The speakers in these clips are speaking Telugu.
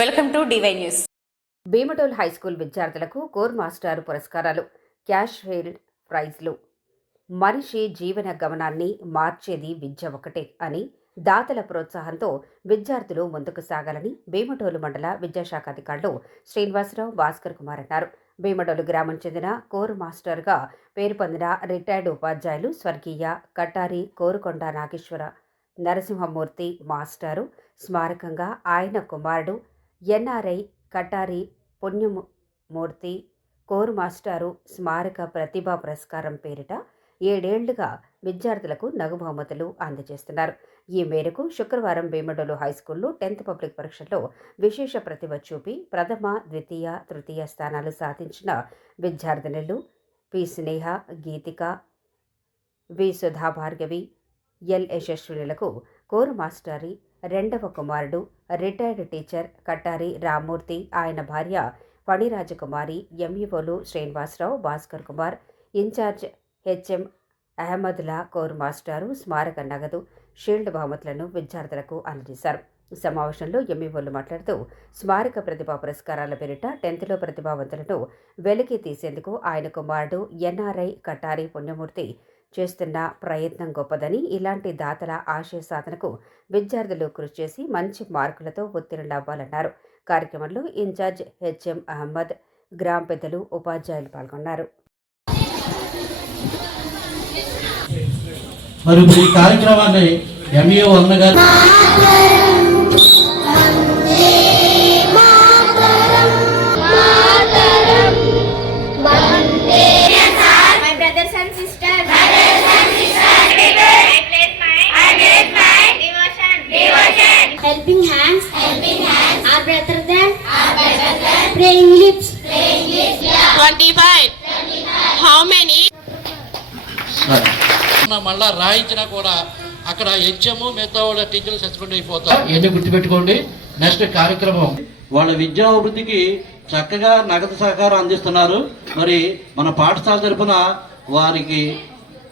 Welcome to DY news. భీమటోల్ high school విద్యార్థులకు కోర్ మాస్టారు పురస్కారాలు క్యాష్ ఫీల్డ్ ప్రైజ్లు. మనిషి జీవన గమనాన్ని మార్చేది విద్య ఒకటే అని దాతల ప్రోత్సాహంతో విద్యార్థులు ముందుకు సాగాలని భీమటోలు మండల విద్యాశాఖ అధికారులు శ్రీనివాసరావు భాస్కర్ కుమార్ అన్నారు. భీమడోలు గ్రామం చెందిన కోర్ మాస్టర్గా పేరు పొందిన రిటైర్డ్ ఉపాధ్యాయులు స్వర్గీయ కట్టారి కోరుకొండ నాగేశ్వర నరసింహమూర్తి మాస్టారు. స్మారకంగా ఆయన కుమారుడు ఎన్ఆర్ఐ కటారి పుణ్యమూర్తి కోర్ మాస్టారు స్మారక ప్రతిభా పురస్కారం పేరిట ఏడేళ్ళుగా విద్యార్థులకు నగ బహుమతులు అందజేస్తున్నారు. ఈ మేరకు శుక్రవారం భీమడోలు హైస్కూల్లో టెన్త్ పబ్లిక్ పరీక్షల్లో విశేష ప్రతిభ చూపి ప్రథమ ద్వితీయ తృతీయ స్థానాలు సాధించిన విద్యార్థినులు P. Sneha Geethika V. Sudha Bhargavi L. యశస్వినులకు కోరు మాస్టారి రెండవ కుమారుడు రిటైర్డ్ టీచర్ కట్టారి రామ్మూర్తి. ఆయన భార్య ఫణిరాజకుమారి ఎంఈఓలు శ్రీనివాసరావు భాస్కర్ కుమార్ ఇన్ఛార్జ్ హెచ్ఎం అహ్మద్లా కోర్ మాస్టారు స్మారక నగదు షీల్డ్ బహుమతులను విద్యార్థులకు అందజేశారు. సమావేశంలో ఎంఈఓలు మాట్లాడుతూ స్మారక ప్రతిభా పురస్కారాల పేరిట టెన్త్లో ప్రతిభావంతులను వెలికి తీసేందుకు ఆయన కుమారుడు ఎన్ఆర్ఐ కట్టారి పుణ్యమూర్తి చేస్తున్న ప్రయత్నం గొప్పదని ఇలాంటి దాతల ఆశయ సాధనకు విద్యార్థులు కృషి చేసి మంచి మార్కులతో ఉత్తీర్ణులవ్వాలన్నారు కార్యక్రమంలో ఇన్ఛార్జ్ హెచ్ఎం అహ్మద్ గ్రామ పెద్దలు ఉపాధ్యాయులు పాల్గొన్నారు. మరి ఈ కార్యక్రమాన్ని ఎంఏ అన్న Helping hands. Helping hands. Are better than. Are better than. Praying lips. Praying lips. Yeah. 25. How many? మళ్ళా రాయించినా కూడా అక్కడ హెచ్ఎం మిగతా వాళ్ళ టీచర్లు సస్పెండ్ అయిపోతారు ఇవన్నీ గుర్తుపెట్టుకోండి నెక్స్ట్ కార్యక్రమం వాళ్ళ విద్యా అభివృద్ధికి చక్కగా నగదు సహకారం అందిస్తున్నారు మరి మన పాఠశాల తరపున వారికి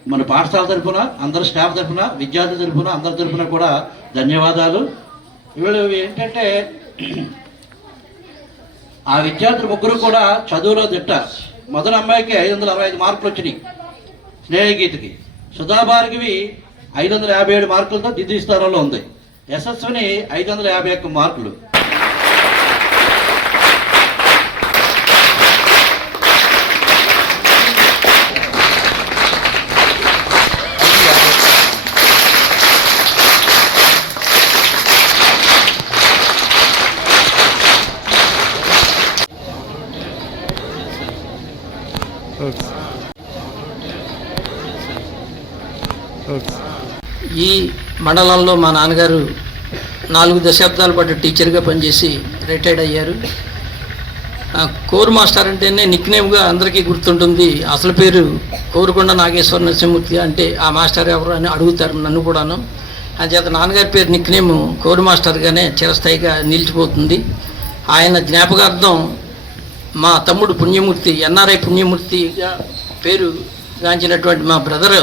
మన పాఠశాల తరపున అందరి స్టాఫ్ తరపున విద్యార్థుల తరపున అందరి తరపున కూడా ధన్యవాదాలు వీళ్ళు ఏంటంటే ఆ విద్యార్థులు ముగ్గురు కూడా చదువులో దిట్ట మొదటి అమ్మాయికి ఐదు వందల అరవై ఐదు మార్కులు వచ్చినాయి స్నేహగీతకి. సుధాభార్గవి ఐదు వందల యాభై ఏడు మార్కులతో ద్వితీయ స్థానంలో ఉంది. యశస్విని ఐదు వందల యాభై ఒక్క మార్కులు. ఈ మండలంలో మా నాన్నగారు నాలుగు దశాబ్దాల పాటు టీచర్గా పనిచేసి రిటైర్డ్ అయ్యారు. కోరు మాస్టర్ అంటేనే నిక్నేమ్గా అందరికీ గుర్తుంటుంది. అసలు పేరు కోరుకొండ నాగేశ్వర నరసింహమూర్తి అంటే ఆ మాస్టర్ ఎవరు అని అడుగుతారు నన్ను కూడాను. అంచేత నాన్నగారి పేరు నిక్నేము కోరు మాస్టర్గానే చిరస్థాయిగా నిలిచిపోతుంది. ఆయన జ్ఞాపకార్థం మా తమ్ముడు పుణ్యమూర్తి ఎన్ఆర్ఐ పుణ్యమూర్తిగా పేరు గాంచినటువంటి మా బ్రదరు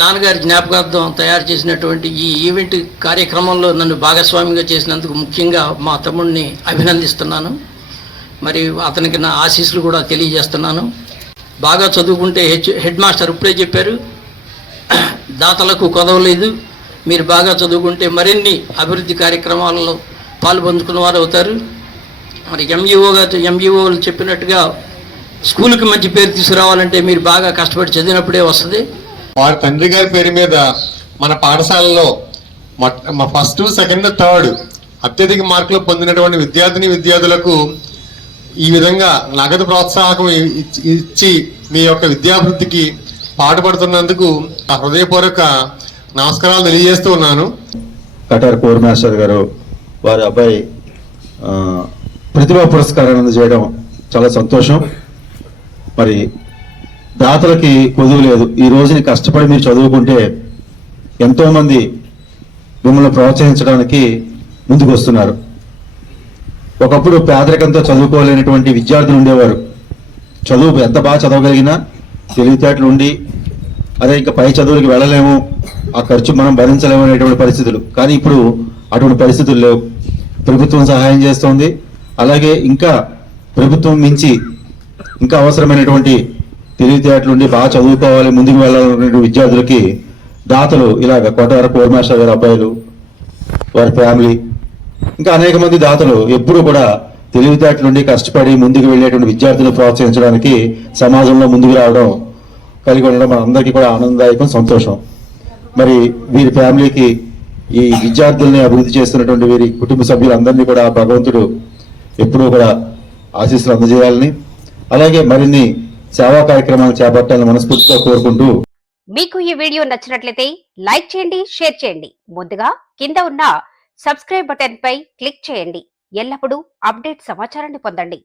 నాన్నగారి జ్ఞాపకార్థం తయారు చేసినటువంటి ఈ ఈవెంట్ కార్యక్రమంలో నన్ను భాగస్వామిగా చేసినందుకు ముఖ్యంగా మా తమ్ముడిని అభినందిస్తున్నాను. మరి అతనికి నా ఆశీస్సులు కూడా తెలియజేస్తున్నాను. బాగా చదువుకుంటే హెచ్ హెడ్ మాస్టర్ ఇప్పుడే చెప్పారు దాతలకు కొదవలేదు. మీరు బాగా చదువుకుంటే మరిన్ని అభివృద్ధి కార్యక్రమాలలో పాల్పంచుకున్న వారు అవుతారు మరి ఎంఈఓ గారు ఎంఈఓలు చెప్పినట్టుగా స్కూల్కి మంచి పేరు తీసుకురావాలంటే మీరు బాగా కష్టపడి చదివినప్పుడే వస్తుంది. వారి తండ్రి గారి పేరు మీద మన పాఠశాలలో మా ఫస్ట్ సెకండ్ థర్డ్ అత్యధిక మార్కులు పొందినటువంటి విద్యార్థిని విద్యార్థులకు ఈ విధంగా నగదు ప్రోత్సాహకం ఇచ్చి- ఇచ్చి మీ యొక్క విద్యాభివృద్ధికి పాటుపడుతున్నందుకు నా హృదయపూర్వక నమస్కారాలు తెలియజేస్తూ ఉన్నాను. కటార్ కోర్ మాస్టర్ గారు వారి అబ్బాయి ఆ, ప్రతిభా పురస్కారాన్ని అందజేయడం చాలా సంతోషం. మరి దాతలకి కొదువు లేదు. ఈ రోజుని కష్టపడి మీరు చదువుకుంటే ఎంతోమంది మిమ్మల్ని ప్రోత్సహించడానికి ముందుకు వస్తున్నారు ఒకప్పుడు పేదరికంతో చదువుకోలేనటువంటి విద్యార్థులు ఉండేవారు. చదువు ఎంత బాగా చదవగలిగినా తెలివితేటలు ఉండి అదే ఇంకా పై చదువులకు వెళ్ళలేము ఆ ఖర్చు మనం భరించలేము అనేటువంటి పరిస్థితులు. కానీ ఇప్పుడు అటువంటి పరిస్థితులు లేవు. ప్రభుత్వం సహాయం చేస్తోంది. అలాగే ఇంకా ప్రభుత్వం మించి ఇంకా అవసరమైనటువంటి తెలివితేటలు ఉండి బాగా చదువుకోవాలి ముందుకు వెళ్ళాలనే విద్యార్థులకి దాతలు ఇలాగ కోటవర కోర్ మాస్టర్ గారి అబ్బాయిలు వారి ఫ్యామిలీ ఇంకా అనేక మంది దాతలు ఎప్పుడూ కూడా తెలివితేటలు ఉండి కష్టపడి ముందుకు వెళ్ళేటువంటి విద్యార్థులను ప్రోత్సహించడానికి సమాజంలో ముందుకు రావడం కలిగి ఉండడం మన అందరికీ కూడా ఆనందదాయకం సంతోషం. మరి వీరి ఫ్యామిలీకి ఈ విద్యార్థుల్ని అభివృద్ధి చేస్తున్నటువంటి వీరి కుటుంబ సభ్యులందరినీ కూడా భగవంతుడు ఎప్పుడూ కూడా ఆశీస్సులు అందజేయాలని అలాగే మరిన్ని సేవా కార్యక్రమాలు చేపట్టాలని మనస్ఫూర్తిగా కోరుకుంటూ మీకు ఈ వీడియో నచ్చినట్లయితే లైక్ చేయండి షేర్ చేయండి. ముందుగా కింద ఉన్న సబ్స్క్రైబ్ బటన్ పై క్లిక్ చేయండి. ఎల్లప్పుడూ అప్డేట్ సమాచారాన్ని పొందండి.